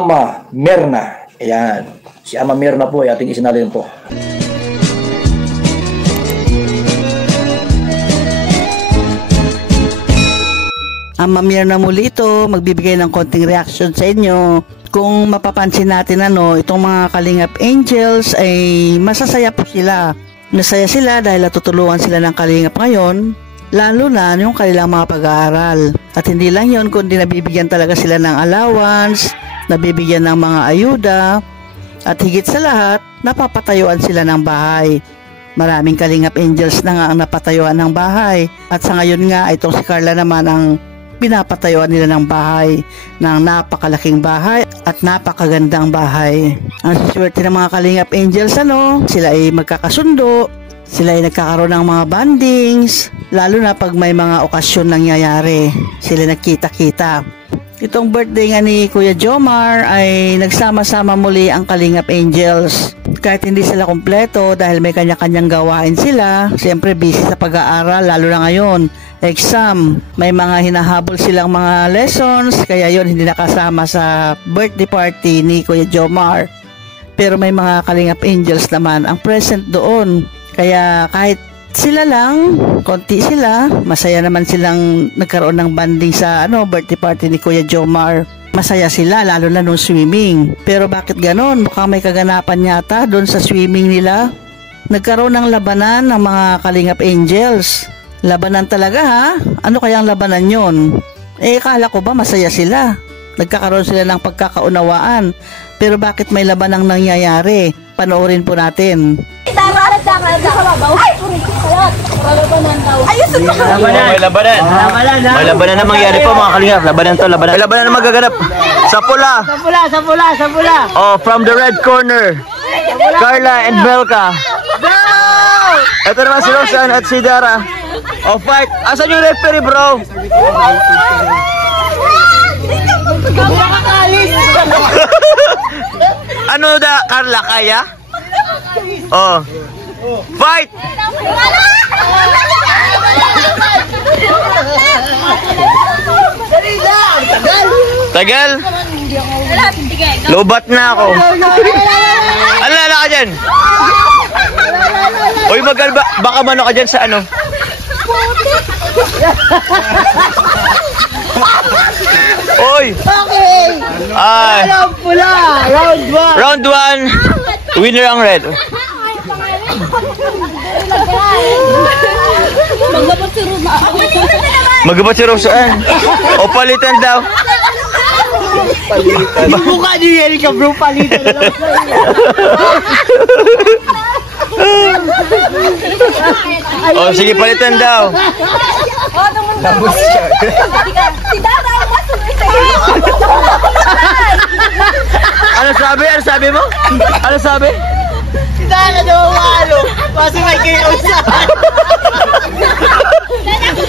Ama Myrna. Ayan. Si Ama Myrna po ay ating isinalin po. Ama Myrna muli ito, magbibigay ng konting reaction sa inyo. Kung mapapansin natin itong mga Kalingap Angels ay masasaya po sila. Masaya sila dahil natutulungan sila ng Kalingap ngayon, lalo na yung kanilang mga pag-aaral. At hindi lang yon, kundi nabibigyan talaga sila ng allowance, nabibigyan ng mga ayuda, at higit sa lahat, napapatayuan sila ng bahay. Maraming Kalingap Angels na nga ang napatayuan ng bahay. At sa ngayon nga, itong si Carla naman ang pinapatayuan nila ng bahay, ng napakalaking bahay at napakagandang bahay. Ang swerte ng mga Kalingap Angels, sila ay magkakasundo, sila ay nagkakaroon ng mga bandings, lalo na pag may mga okasyon nangyayari, sila nagkita-kita. Itong birthday nga ni Kuya Jomar ay nagsama-sama muli ang Kalingap Angels. Kahit hindi sila kumpleto dahil may kanya-kanyang gawain sila, siyempre busy sa pag-aaral, lalo na ngayon exam, may mga hinahabol silang mga lessons, kaya yon hindi nakasama sa birthday party ni Kuya Jomar. Pero may mga Kalingap Angels naman ang present doon, kaya kahit sila lang, konti sila, masaya naman silang nagkaroon ng banding sa birthday party ni Kuya Jomar. Masaya sila, lalo na nung swimming. Pero bakit ganon? Mukhang may kaganapan yata doon sa swimming nila. Nagkaroon ng labanan ng mga Kalingap Angels. Labanan talaga, ha? Ano kayang labanan yon? Kala ko ba masaya sila? Nagkakaroon sila ng pagkakaunawaan. Pero bakit may labanang nangyayari? Panoorin po natin. May labanan. May labanan na mangyari po, mga Kalingap. Labanan to, labanan. May labanan na magaganap. Sa pula. Sa pula. Oh, from the red corner, Carla and Melka. Ito naman si Rosan at si Dara. Oh, fight. Asan yung referee, bro? Ano da, Carla, kaya? Oh. Fight! Tagal? Lobat na ako. Alala ka dyan? Uy, baka mano ka dyan sa ano? Oy! Okay! Round pula! Round 1! Winner ang red. Magabat si Rosa. O palitan daw. Yung mukha ni Erika, bro, palitan na lang. O sige, palitan daw. Ano sabi? Ano sabi mo? Ano sabi? Sana daw malo. Kasi may kayo sa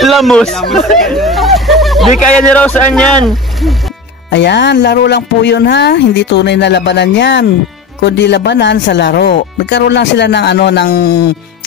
Lamos. Di kaya ni Rosan yan. Ayan, laro lang po yun, ha. Hindi tunay na labanan yan, kundi labanan sa laro. Nagkaroon lang sila ng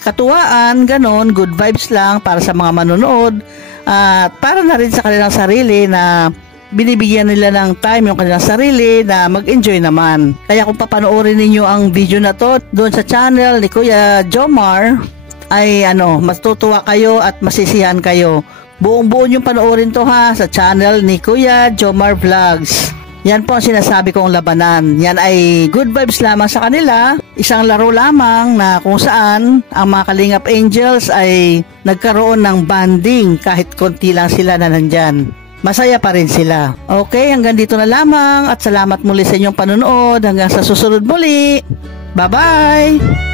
katuwaan, ganon, good vibes lang para sa mga manonood. At para na rin sa kanilang sarili na binibigyan nila ng time yung kanilang sarili na mag-enjoy naman. Kaya kung papanoorin ninyo ang video na to doon sa channel ni Kuya Jomar, ay matutuwa kayo at masisiyahan kayo. Buong-buo yung panoorin to, ha, sa channel ni Kuya Jomar Vlogs. Yan po ang sinasabi kong labanan. Yan ay good vibes lamang sa kanila. Isang laro lamang na kung saan ang mga Kalingap Angels ay nagkaroon ng banding kahit konti lang sila na nandyan. Masaya pa rin sila. Okay, hanggang dito na lamang at salamat muli sa inyong panonood. Hanggang sa susunod muli. Bye-bye!